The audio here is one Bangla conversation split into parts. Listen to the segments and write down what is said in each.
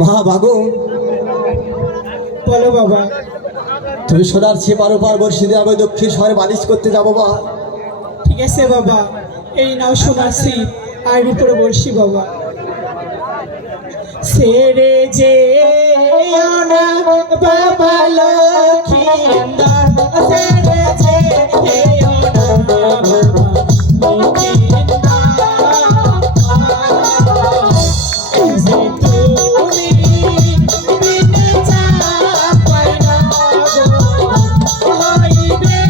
মা বাগো, বলো বাবা। তুমি সোনার ছিপার উপর বর্ষি দিয়ে আমি দক্ষিণ শহরে বালিশ করতে যাবো মা। ঠিক আছে বাবা, এই নাও সোনার ছিপ আর উপরে বলছি বাবা। সেরে যে না বাবা লক্ষ্মীন্দর, সেরে যে না বাবা লক্ষ্মীন্দর, যে তুমি বিনে চাপাই না গো হইবে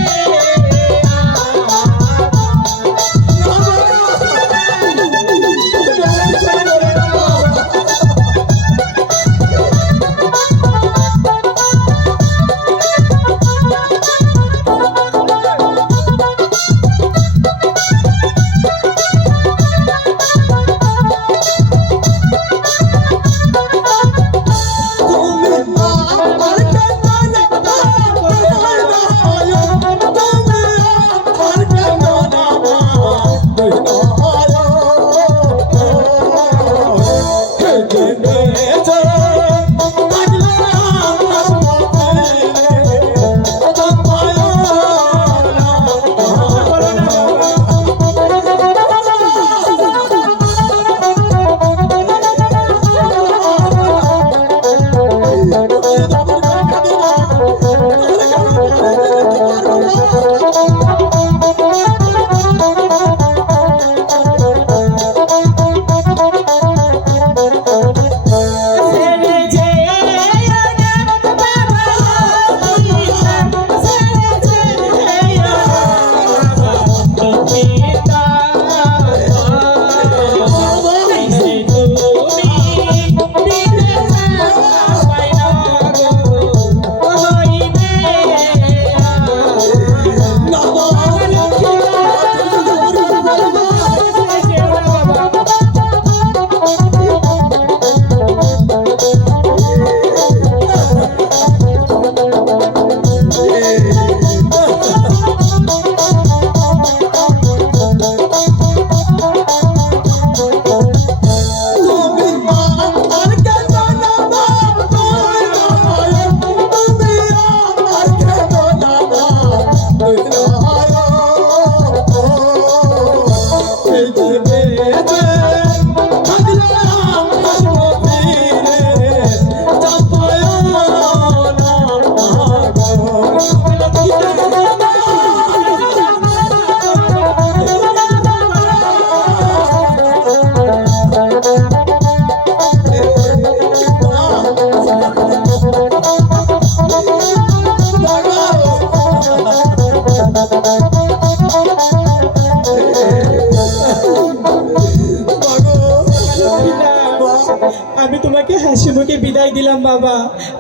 আমি তোমাকে হাসি মুখে বিদায় দিলাম বাবা,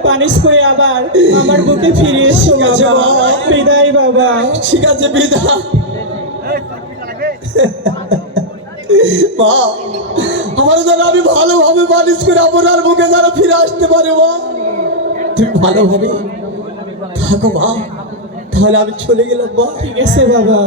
পানিশ করে আবার আমার বুকে ফিরে এসো বাবা। বিদায় বাবা। ঠিক আছে বিদায় মা। আমার যেন আমি ভালোভাবে বালিশ করে আপনার বুকে যেন ফিরে আসতে পারে মা। তুমি ভালোভাবে থাকো মা, তাহলে আমি চলে গেলাম মা। ঠিক আছে বাবা।